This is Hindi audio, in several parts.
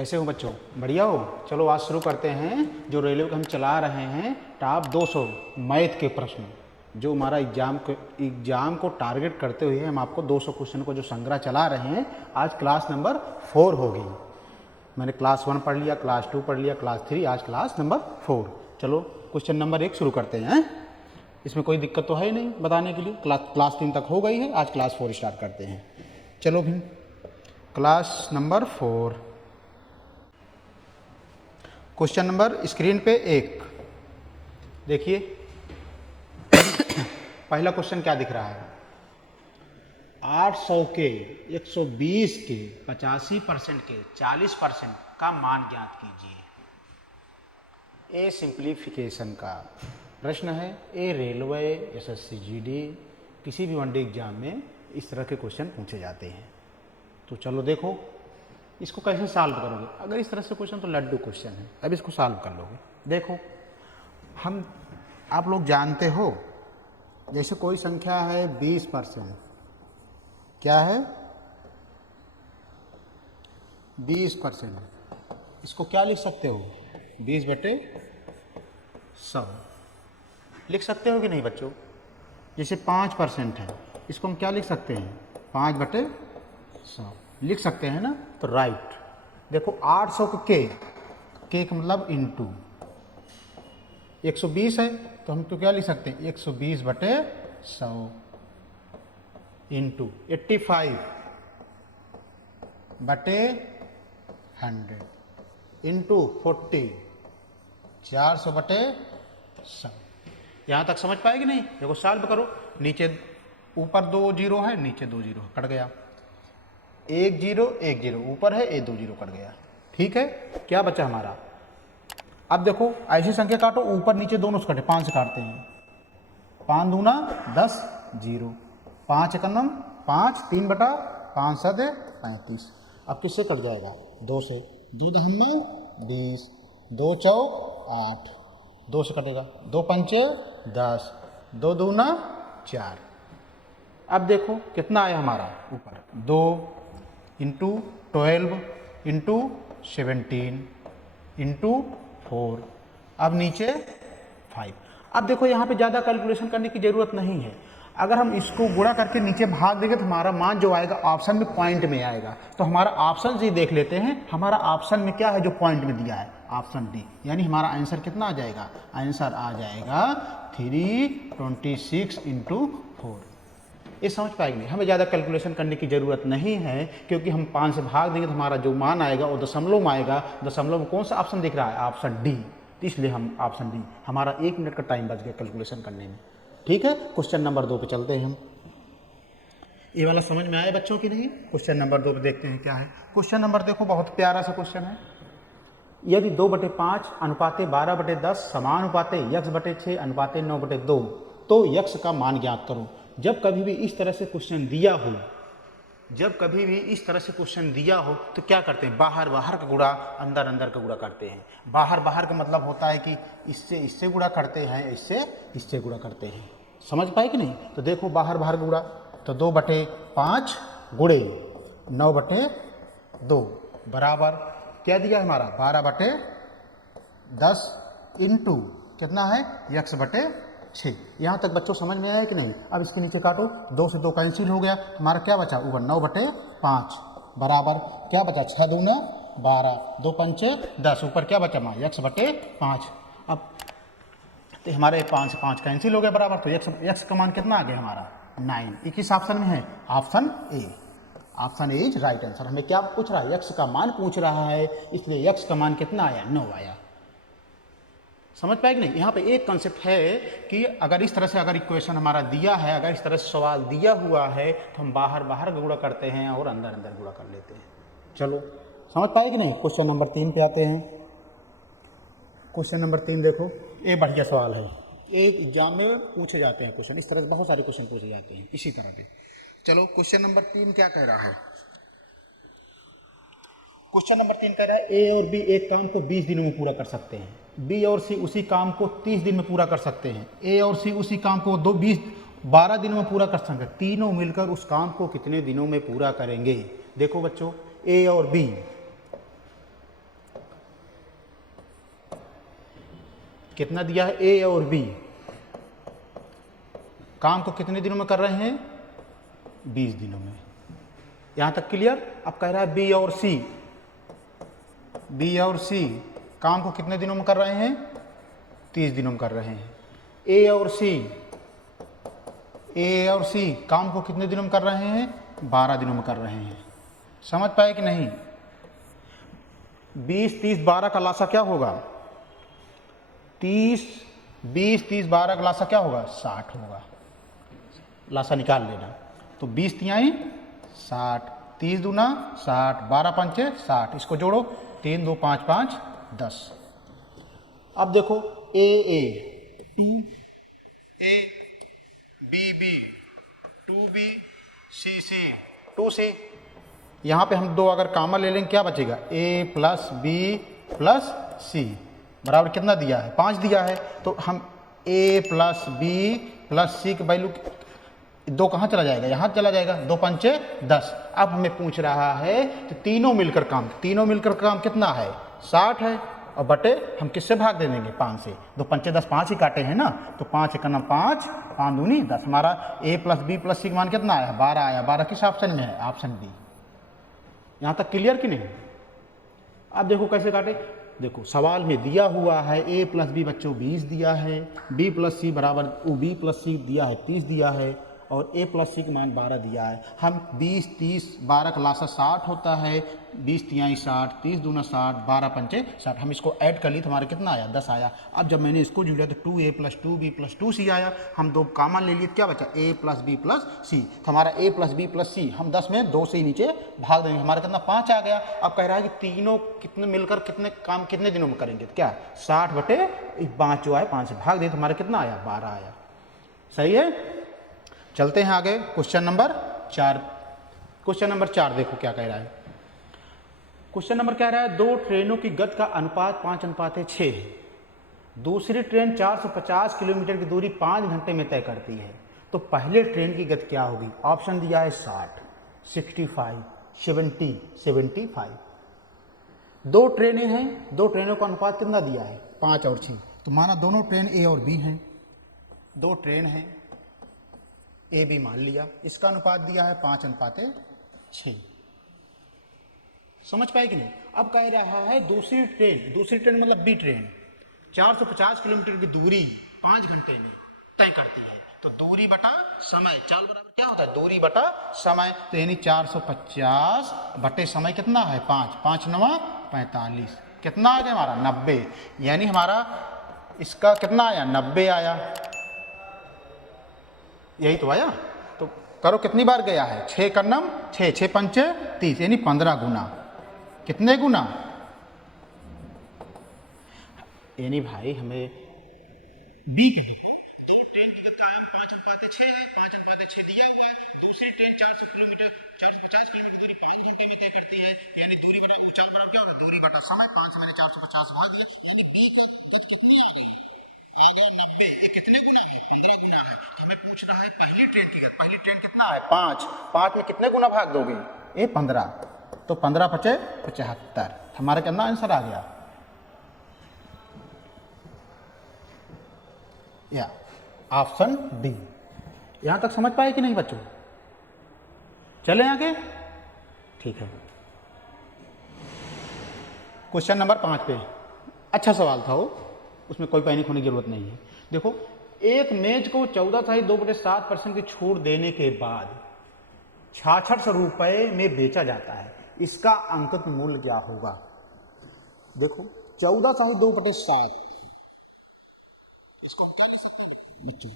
कैसे हो बच्चों? बढ़िया हो? चलो आज शुरू करते हैं। जो रेलवे का हम चला रहे हैं टॉप 200 मैथ के प्रश्न, जो हमारा एग्जाम को टारगेट करते हुए हम आपको 200 क्वेश्चन को जो संग्रह चला रहे हैं, आज क्लास नंबर 4 होगी। मैंने क्लास 1 पढ़ लिया, क्लास 2 पढ़ लिया, क्लास 3, आज क्लास नंबर 4। चलो क्वेश्चन नंबर 1 शुरू करते हैं। इसमें कोई दिक्कत तो है ही नहीं बताने के लिए, क्लास 3 तक हो गई है, आज क्लास 4 स्टार्ट करते हैं। चलो फिर class number 4, question number screen पे 1 देखिए। पहला क्वेश्चन क्या दिख रहा है? 800 के 120 के 85% के 40% का मान ज्ञात कीजिए। ए सिंप्लीफिकेशन का प्रश्न है। ए रेलवे, एसएससी जीडी, किसी भी वनडे एग्जाम में इस तरह के क्वेश्चन पूछे जाते हैं। तो चलो देखो इसको कैसे सॉल्व करोगे। अगर इस तरह से क्वेश्चन तो लड्डू क्वेश्चन है, अब इसको सॉल्व कर लोगे। देखो आप लोग जानते हो, जैसे कोई संख्या है 20%, क्या है 20%, इसको क्या लिख सकते हो? 20/100 लिख सकते हो कि नहीं बच्चों? जैसे 5% है, इसको हम क्या लिख सकते हैं? 5/100 लिख सकते हैं ना। तो राइट। देखो 800 के का मतलब इंटू 120 है, तो हम तो क्या लिख सकते हैं? 120/100 इंटू 85/100 इंटू 40, 400/100। यहाँ तक समझ पाएगी नहीं? देखो सॉल्व करो। नीचे ऊपर 2 जीरो है, नीचे 2 जीरो कट गया। 1 जीरो ऊपर है, 2 जीरो कट गया। ठीक है, क्या बचा हमारा? अब देखो ऐसी संख्या काटो, ऊपर नीचे दोनों से कटे, 5 से काटते हैं। 5 दूना 10, 0, 5 एकम 5, 3/5 7 35। अब किससे कट जाएगा? 2 से। 2 दहम्मा 20, 2 चौक 8, 2 से कटेगा। 2 पंचे 10, 2 दूना 4। अब देखो कितना आया हमारा ऊपर? 2 इंटू 12 इंटू 17 इंटू 4, अब नीचे 5। अब देखो यहाँ पे ज़्यादा कैलकुलेशन करने की ज़रूरत नहीं है। अगर हम इसको गुणा करके नीचे भाग देंगे तो हमारा मान जो आएगा ऑप्शन में पॉइंट में आएगा। तो हमारा ऑप्शन से देख लेते हैं, हमारा ऑप्शन में क्या है जो पॉइंट में दिया है? Option D. यानी हमारा आंसर कितना आ जाएगा? आंसर आ जाएगा 326 इंटू 4। ये समझ पाएंगे नहीं, हमें ज़्यादा कैलकुलेशन करने की ज़रूरत नहीं है, क्योंकि हम 5 से भाग देंगे तो हमारा जो मान आएगा वो दशमलव में आएगा। दशमलव में कौन सा ऑप्शन दिख रहा है? Option D. इसलिए हम ऑप्शन डी, हमारा 1 मिनट का टाइम बच गया कैलकुलेशन करने में। ठीक है, क्वेश्चन नंबर 2 पे चलते हैं हम। ये वाला समझ में आया बच्चों की नहीं? क्वेश्चन नंबर 2 पे देखते हैं क्या है। क्वेश्चन नंबर देखो, बहुत प्यारा सा क्वेश्चन है। यदि 2/5 अनुपाते 12/10 समानुपाते x/6 अनुपाते 9/2, तो x का मान ज्ञात करो। जब कभी भी इस तरह से क्वेश्चन दिया हो, तो क्या करते हैं? बाहर बाहर का गुणा, अंदर अंदर का गुणा करते हैं। बाहर बाहर का मतलब होता है कि इससे इससे गुणा करते हैं, इससे इससे गुणा करते हैं। समझ पाए कि नहीं? तो देखो बाहर बाहर गुणा, तो 2/5 गुणे 9/2 बराबर क्या दिया हमारा? 12/10 इंटू कितना है? x/6। यहाँ तक बच्चों समझ में आया कि नहीं? अब इसके नीचे काटो, 2 से 2 कैंसिल हो गया, हमारा क्या बचा? ऊपर 9/5 बराबर क्या बचा? 6 दूना 12, 2 पंचे 10, ऊपर क्या बचा? x/5। अब तो हमारे 5 से 5 कैंसिल हो गया बराबर, तो x का मान कितना आ गया हमारा? 9। ये किस ऑप्शन में है? Option A. Option A is right answer. हमें क्या पूछ रहा है? x का मान पूछ रहा है, इसलिए x का मान कितना आया? 9 आया। समझ पाए कि नहीं? यहाँ पे एक कंसेप्ट है कि अगर इस तरह से अगर इक्वेशन हमारा दिया है, अगर इस तरह से सवाल दिया हुआ है, तो हम बाहर बाहर गुणा करते हैं और अंदर अंदर गुणा कर लेते हैं। चलो समझ पाए कि नहीं? क्वेश्चन नंबर 3 पे आते हैं। क्वेश्चन नंबर 3 देखो, ये बढ़िया सवाल है, एक एग्जाम में पूछे जाते हैं क्वेश्चन, इस तरह से बहुत सारे क्वेश्चन पूछे जाते हैं इसी तरह के। चलो क्वेश्चन नंबर 3 क्या कह रहा है? क्वेश्चन नंबर 3 कह रहा है ए और बी एक काम को 20 दिनों में पूरा कर सकते हैं, बी और सी उसी काम को 30 दिन में पूरा कर सकते हैं, ए और सी उसी काम को 12 दिनों में पूरा कर सकते हैं। तीनों मिलकर उस काम को कितने दिनों में पूरा करेंगे? देखो बच्चों, ए और बी कितना दिया है, ए और बी, काम को कितने दिनों में कर रहे हैं, 20 दिनों में। यहां तक क्लियर। अब कह रहा है बी और सी, बी और सी काम को कितने दिनों में कर रहे हैं, 30 दिनों में कर रहे हैं। ए और सी, ए और सी काम को कितने दिनों में कर रहे हैं, 12 दिनों में कर रहे हैं। समझ पाए कि नहीं। 20, 30, 12 का लासा क्या होगा, 30, 20, 30, 12 का लासा क्या होगा, 60 होगा। लासा निकाल लेना। तो 20 तिहाई 60, 30 दूना 60, 12 पंचे 60, इसको जोड़ो, 3 2 5 5 10। अब देखो ए ए 2, A B B 2B, C C 2C। यहाँ पे हम 2 अगर कॉमन ले लेंगे क्या बचेगा, A plus B plus C बराबर कितना दिया है, 5 दिया है। तो हम A plus B plus C की वैल्यू 2 कहाँ चला जाएगा, यहाँ चला जाएगा, 2 पंचे 10। अब हमें पूछ रहा है तो तीनों मिलकर काम कितना है, 60 है। और बटे हम किससे भाग दे देंगे, 5 से। 2 पंचे 10, 5 ही काटे हैं ना, तो 5 एकम 5, 5 दूनी 10। हमारा A plus B plus C मान कितना आया, 12 आया। 12 किस ऑप्शन में है, ऑप्शन बी। यहाँ तक क्लियर कि नहीं। अब देखो कैसे काटे, देखो सवाल में दिया हुआ है A प्लस बी बच्चों 20 दिया है, B प्लस सी बराबर B प्लस सी दिया है 30 दिया है, और A प्लस सी का मान 12 दिया है। हम 20, 30, 12 का लासा 60 होता है, 20 तिहाई 60, 30 दूना 60, 12 पंचे 60। हम इसको ऐड कर लिए तो हमारा कितना आया, 10 आया। अब जब मैंने इसको जोड़ा तो 2A plus 2B plus 2C आया। हम 2 कॉमन ले लिए तो क्या बचा, A plus B plus C। तो हमारा A plus B plus C हम 10 में 2 से ही नीचे भाग देंगे, हमारा कितना 5 आ गया। अब कह रहा है कि तीनों कितने मिलकर कितने काम कितने दिनों में करेंगे, तो क्या 60 बटे 5 जो आए 5 से भाग दे तो हमारा कितना आया, 12 आया। सही है। चलते हैं आगे, क्वेश्चन नंबर 4। क्वेश्चन नंबर 4 देखो क्या कह रहा है। क्वेश्चन नंबर कह रहा है 2 ट्रेनों की गति का अनुपात 5:6 है। दूसरी ट्रेन 450 किलोमीटर की दूरी 5 घंटे में तय करती है, तो पहले ट्रेन की गति क्या होगी। ऑप्शन दिया है 60, 65, 70, 75। 2 ट्रेनें हैं, 2 ट्रेनों का अनुपात कितना दिया है, 5 और 6। तो माना दोनों ट्रेन ए और बी हैं, 2 ट्रेन हैं ए बी मान लिया, इसका अनुपात दिया है 5:6। समझ पाए कि नहीं। अब कह रहा है दूसरी ट्रेन मतलब बी ट्रेन 450 किलोमीटर की दूरी 5 घंटे में तय करती है, तो दूरी बटा समय, चाल बराबर क्या होता है, दूरी बटा समय। तो यानी 450 बटे समय कितना है, 5, 5 9 45, कितना आ गया हमारा 90। यानी हमारा इसका कितना आया, 90 आया। यही तो आया। तो करो कितनी बार गया है, 6 कर्नम 6, 6 पंचे 30, यानी 15 गुना। कितने गुना, यानी भाई हमें बी के देखो 2 ट्रेन की गति का आयाम 5:6 है, 5:6 दिया हुआ है। दूसरी ट्रेन 450 किलोमीटर की दूरी 5 घंटे में तय करती है, यानी दूरी बटा उचाल बराबर क्या होता है, दूरी बटा समय। 5 से मैंने 450 भाग दिया, यानी बी का गति कितनी आ गई, आ गया 90। ये कितने गुना है, 15 गुना है। तो हमें पूछ रहा है पहली ट्रेन की गति, पहली ट्रेन कितना है 5, 5 में कितने गुना भाग दोगे, ये 15, तो 15 पचे 75। हमारा कितना आंसर आ गया, या ऑप्शन डी। यहां तक समझ पाए कि नहीं बच्चों। चले आगे, ठीक है। क्वेश्चन नंबर 5 पे अच्छा सवाल था वो, उसमें कोई पैनिक होने की जरूरत नहीं है। देखो, एक मेज को 14.2/7% की छूट देने के बाद 6600 रुपये में बेचा जाता है, इसका अंकित मूल्य क्या होगा। देखो 14/2/7, इसको हम क्या लिख सकते हैं बच्चों,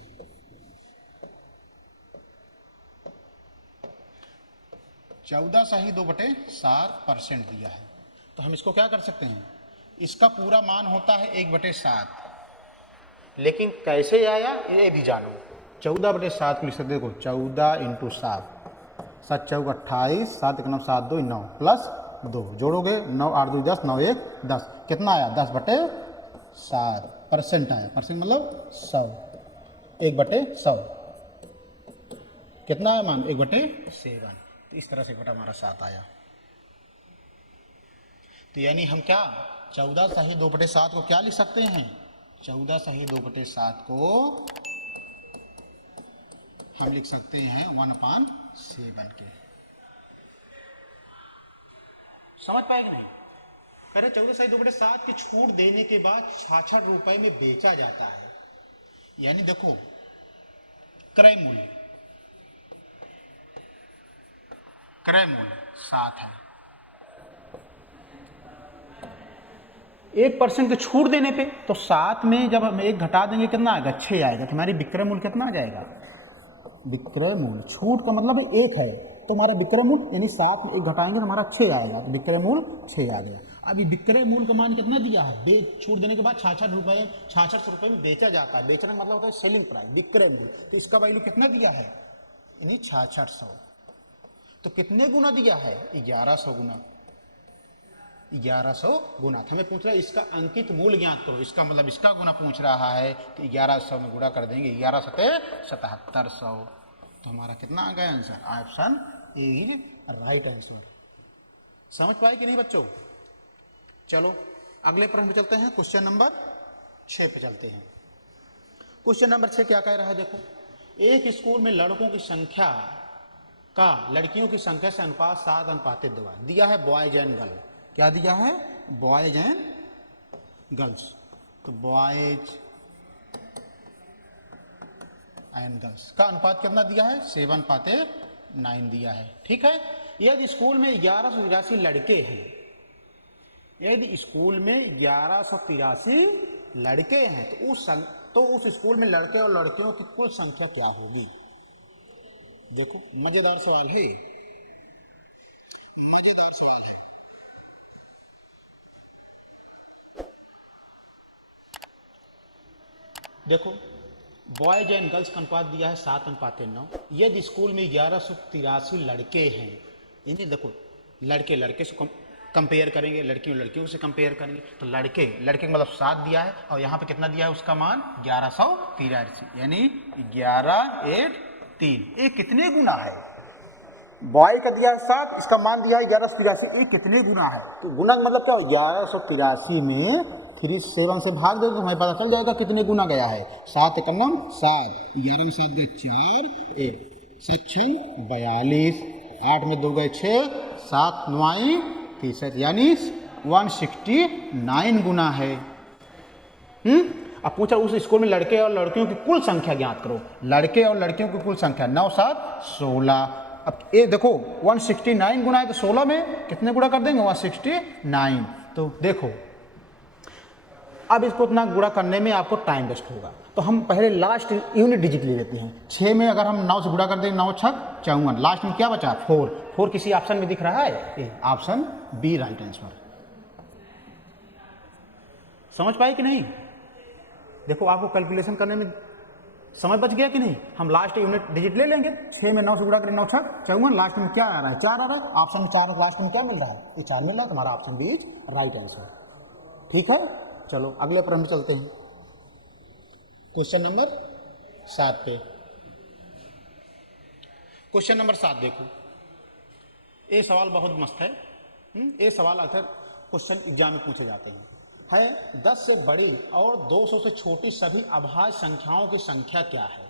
चौदह सही 2/7% दिया है, तो हम इसको क्या कर सकते हैं, इसका पूरा मान होता है 1/7, लेकिन कैसे आया ये भी जानो। 14/7 को लिख सकते, देखो 14 × 7, 7 चौक 28, 7 1 9 7 2 9 प्लस 2 जोड़ोगे 9 8 2 10 9 1 10, कितना आया 10/7 परसेंट आया। परसेंट मतलब 100, 1/100 कितना आया मान 1/7। तो इस तरह से बटा हमारा 7 आया। तो यानी हम क्या 14 सही 2/7 को क्या लिख सकते हैं, 14 सही 2/7 को हम लिख सकते हैं 1/7 के। समझ पाए कि नहीं? कह रहे 14 सही 2/7 की छूट देने के बाद 66 रुपए में बेचा जाता है। यानी देखो क्रय मूल्य 7 है, 1% की छूट देने पे तो 7 में जब हम 1 घटा देंगे कितना आएगा? 6 आएगा। तो हमारी विक्रय मूल्य कितना आ जाएगा? विक्रय मूल्य, छूट का मतलब है 1 है तो हमारा विक्रय मूल्य यानी 7 में 1 घटाएंगे तो हमारा 6 आएगा। तो विक्रय मूल्य 6 आ गया। अभी विक्रय मूल्य का मान कितना दिया है? छूट देने के बाद 66 रुपए में बेचा जाता है। बेचने का मतलब होता है सेलिंग प्राइस, विक्रय मूल्य। तो इसका वैल्यू कितना दिया है? यानी 6600। तो कितने गुना दिया है? 1100 गुना। 1100 गुना। तो हमें पूछ रहा है इसका अंकित मूल्य ज्ञात करो। इसका मतलब इसका गुना पूछ रहा है तो 1100 में गुणा कर देंगे। 11 सते 7700। तो हमारा कितना आ गया answer? Option A is right answer. समझ पाए कि नहीं बच्चों? चलो अगले प्रश्न पे चलते हैं। क्वेश्चन नंबर 6 पे चलते हैं। क्वेश्चन नंबर 6 क्या कह रहा है? देखो, एक स्कूल में लड़कों की संख्या का लड़कियों की संख्या से अनुपात 7:2 दिया है। बॉयज एंड गर्ल, क्या दिया है? Boys and girls. तो बॉयज एंड गर्ल्स का अनुपात कितना दिया है? 7:9 दिया है। ठीक है। यदि स्कूल में 1183 लड़के हैं, यदि स्कूल में 1183 लड़के हैं तो उस स्कूल में लड़के और लड़कियों की कुल संख्या क्या होगी? देखो मजेदार सवाल है, मजेदार सवाल है। देखो बॉयज एंड गर्ल्स का अनुपात दिया है 7:9। यदि स्कूल में 1183 लड़के हैं, यानी देखो लड़के लड़के से कंपेयर करेंगे, लड़कियों लड़कियों से कंपेयर करेंगे तो लड़के का मतलब 7 दिया है और यहाँ पे कितना दिया है? उसका मान 1183 यानी 1183। ये कितने गुना है? बॉय का दिया है 7, इसका मान दिया है 1183। ये कितने गुना है? तो गुना का मतलब क्या हो? 1183 में 7 से भाग दो तो हमें पता चल जाएगा कितने गुना गया है। 7 × 9 7, 11 में 7 गए 4, 1 7 6 42, 8 में 2 गए 6, 7 9 63 यानी 169 गुना है। अब पूछा उस स्कूल में लड़के और लड़कियों की कुल संख्या ज्ञात करो। लड़के और लड़कियों की कुल संख्या 9 7 16। अब ये देखो 169 गुना है तो 16 में कितने गुणा कर देंगे? 169। तो देखो अब इसको इतना गुणा करने में आपको टाइम वेस्ट होगा, तो हम पहले लास्ट यूनिट डिजिट ले लेते हैं। 6 में अगर हम 9 से गुणा कर दें 9 6 54, लास्ट में क्या बचा? 4 किसी ऑप्शन में दिख रहा है? Option B right answer. समझ पाए कि नहीं? देखो आपको कैलकुलेशन करने में समय बच गया कि नहीं? हम लास्ट यूनिट डिजिट ले लेंगे। 6 में 9 से गुणा करें 9 6 54, लास्ट में क्या आ रहा है? 4 आ रहा है। ऑप्शन में 4, लास्ट में क्या मिल रहा है? ये 4 मिल रहा है। तुम्हारा option B is right answer. ठीक है। चलो अगले प्रश्न में चलते हैं। क्वेश्चन नंबर 7 पे। क्वेश्चन नंबर 7 देखो, ये सवाल बहुत मस्त है। ये सवाल अक्सर क्वेश्चन एग्जाम में पूछे जाते हैं। है 10 से बड़ी और 200 से छोटी सभी अभाज्य संख्याओं की संख्या क्या है?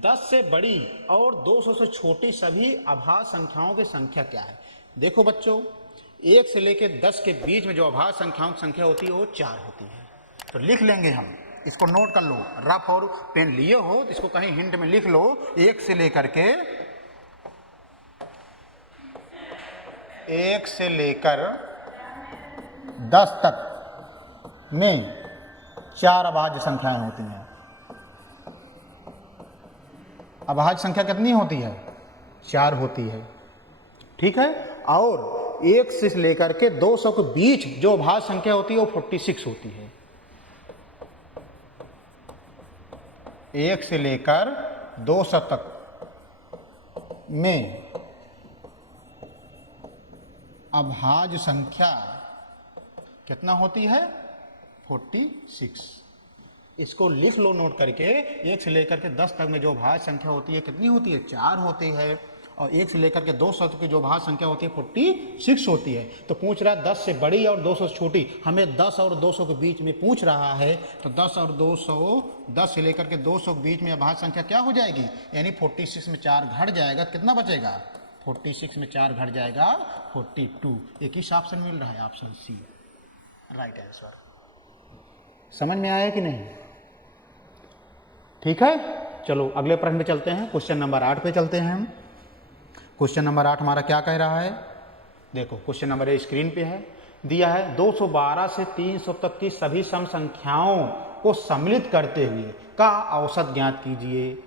10 से बड़ी और 200 से छोटी सभी अभाज्य संख्याओं की संख्या क्या है? देखो बच्चों, 1 से लेकर 10 के बीच में जो अभाज्य संख्याओं की संख्या होती है वो 4 होती है। तो लिख लेंगे हम, इसको नोट कर लो। रफ और पेन लिए हो तो इसको कहीं हिंट में लिख लो। 1 से लेकर 10 तक में 4 अभाज्य संख्याएं होती हैं। अभाज्य संख्या कितनी होती है? 4 होती है। ठीक है। और 1 से लेकर के 200 के बीच जो अभाज्य संख्या होती है वो 46 होती है। 1 से लेकर 200 तक में अभाज्य संख्या कितना होती है? 46। इसको लिख लो नोट करके। 1 से लेकर के 10 तक में जो अभाज्य संख्या होती है कितनी होती है? 4 होती है। और 1 से लेकर के 200 तक की जो भाज्य संख्या होती है 46 होती है। तो पूछ रहा है 10 से बड़ी और 200 से छोटी, हमें 10 और 200 के बीच में पूछ रहा है, तो 10 और 200, 10 से लेकर के 200 के बीच में भाज्य संख्या क्या हो जाएगी, यानी 46 में 4 घट जाएगा, कितना बचेगा, 46 में 4 घट जाएगा 42। एक ही ऑप्शन मिल रहा है, ऑप्शन सी राइट आंसर। समझ में आया कि नहीं? ठीक है, चलो अगले प्रश्न पे चलते हैं। क्वेश्चन नंबर 8 पे चलते हैं हम। क्वेश्चन नंबर 8 हमारा क्या कह रहा है, देखो क्वेश्चन नंबर 8 स्क्रीन पे है, दिया है 212 से 300 तक की सभी सम संख्याओं को सम्मिलित करते हुए का औसत ज्ञात कीजिए।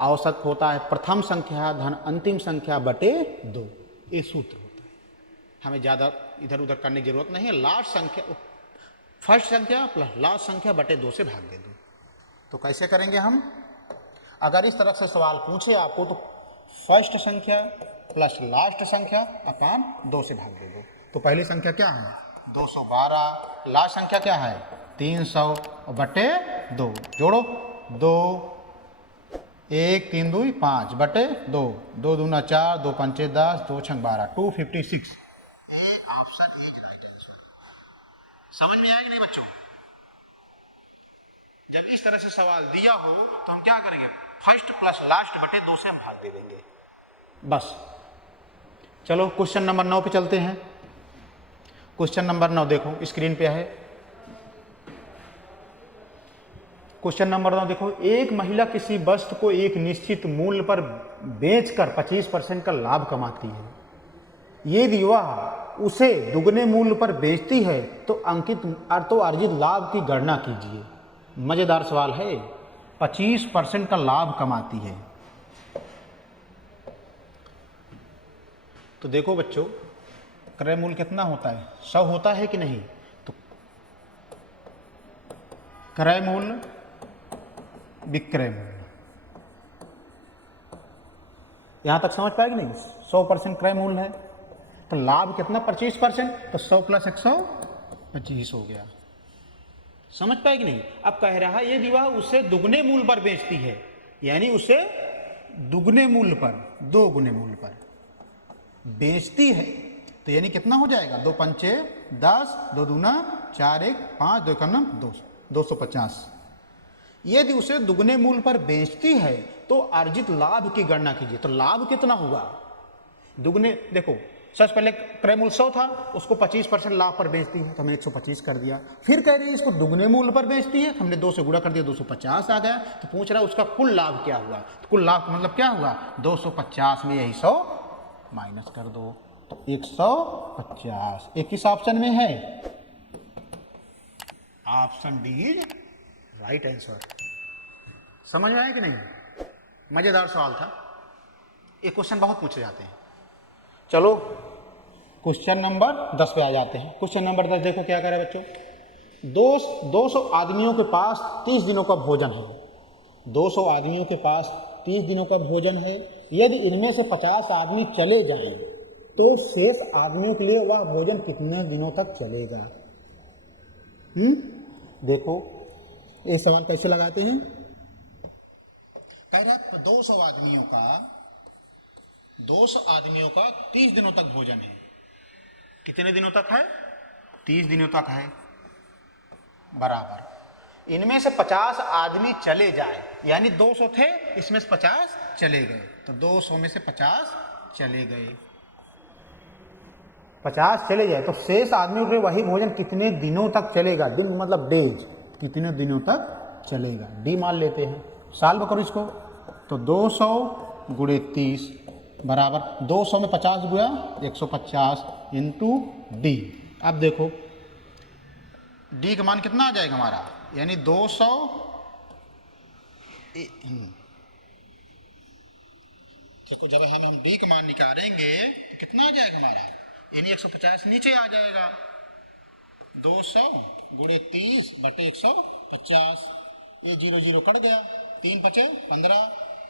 औसत होता है प्रथम संख्या धन अंतिम संख्या बटे 2, ये सूत्र होता है, हमें ज़्यादा इधर उधर करने की जरूरत नहीं है। लास्ट संख्या, फर्स्ट संख्या प्लस लास्ट संख्या बटे 2 से भाग दे दो। तो कैसे करेंगे हम, अगर इस तरह से सवाल पूछे आपको तो फर्स्ट संख्या प्लस लास्ट संख्या अपान 2 से भाग दे दो। तो पहली संख्या क्या है 212, लास्ट संख्या क्या है 300 और बटे 2, जोड़ो 2, 1 3 2 5 बटे 2, 2 दूना 4, 2 पंचे 10, 2 छंग 12, 256। A option is right answer. समझ में आया कि नहीं बच्चों? जब इस तरह से सवाल दिया हो तो हम क्या करेंगे, फर्स्ट प्लस लास्ट बटे 2 से हम भाग दे देंगे बस। चलो क्वेश्चन नंबर 9 पे चलते हैं। क्वेश्चन नंबर 9 देखो स्क्रीन पे है। क्वेश्चन नंबर 9 देखो, एक महिला किसी वस्तु को एक निश्चित मूल्य पर बेचकर 25% का लाभ कमाती है। यदि वह उसे दुगने मूल्य पर बेचती है तो अर्जित लाभ की गणना कीजिए। मजेदार सवाल है, 25% का लाभ कमाती है। तो देखो बच्चों, क्रय मूल्य कितना होता है 100 होता है कि नहीं, तो क्रय मूल्य विक्रय मूल्य, यहां तक समझ पाएगी नहीं, 100% क्रय मूल्य है तो लाभ कितना 25%, तो 100 प्लस 125 हो गया। समझ पाएगी नहीं? अब कह रहा है यदि वह उसे दुगने मूल्य पर बेचती है, यानी उसे दुगने मूल्य पर, 2 गुने मूल्य पर बेचती है, तो यानी कितना हो जाएगा 2 पंचे 10, 2 दूना 4, 1 5, 2 एकम 250। यदि उसे दुगने मूल्य पर बेचती है तो अर्जित लाभ की गणना कीजिए। तो लाभ कितना होगा दुगने, देखो सबसे पहले क्रय मूल्य 100 था, उसको 25% लाभ पर बेचती है तो हमने 125 कर दिया। फिर कह रही है इसको दुगने मूल्य पर बेचती है, हमने 2 से गुणा कर दिया, 250 आ गया। तो पूछ रहा है उसका कुल लाभ क्या हुआ, तो कुल लाभ का मतलब क्या हुआ 250 में यही 100 माइनस कर दो, तो 150। एक किस ऑप्शन में है, option D is right answer. समझ में आया कि नहीं? मजेदार सवाल था, ये क्वेश्चन बहुत पूछे जाते हैं। चलो क्वेश्चन नंबर 10 पे आ जाते हैं। क्वेश्चन नंबर 10 देखो क्या करे बच्चों, 200 आदमियों के पास 30 दिनों का भोजन है। 200 आदमियों के पास 30 दिनों का भोजन है। यदि इनमें से 50 आदमी चले जाएं तो शेष आदमियों के लिए वह भोजन कितने दिनों तक चलेगा। देखो ये सवाल कैसे लगाते हैं, कह रहा है 200 आदमियों का 30 दिनों तक भोजन है। कितने दिनों तक है 30 दिनों तक है, बराबर इनमें से 50 आदमी चले जाएं, यानी 200 थे इसमें से 50 चले गए, तो 200 में से 50 चले गए, 50 चले जाए तो शेष आदमियों के वही भोजन कितने दिनों तक चलेगा। दिन मतलब डेज, कितने दिनों तक चलेगा, डी मान लेते हैं। सॉल्व करो इसको, तो 200 गुणे 30 बराबर 200 में 50 गुणा 150 इंटू डी। अब देखो डी का मान कितना आ जाएगा हमारा, यानी 200 देखो जब हम डी का मान निकालेंगे तो कितना आ जाएगा हमारा, यानी 150 नीचे आ जाएगा। 200 गुणे 30 बटे 150, ये 0 0 कट गया, 3 5 15,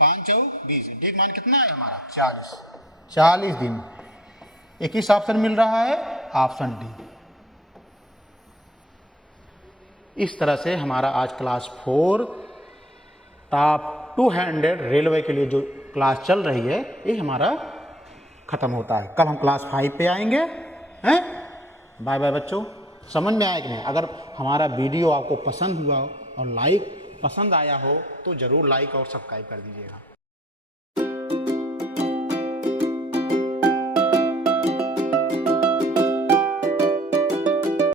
5 4 20, डी का मान कितना है हमारा 40 दिन। एक ही ऑप्शन मिल रहा है, ऑप्शन डी। इस तरह से हमारा आज क्लास 4 टॉप 200 रेलवे के लिए जो क्लास चल रही है, ये हमारा ख़त्म होता है। कल हम क्लास 5 पे आएंगे। हैं, बाय बाय बच्चों। समझ में आया कि नहीं? अगर हमारा वीडियो आपको पसंद हुआ और पसंद आया हो तो ज़रूर लाइक और सब्सक्राइब कर दीजिएगा।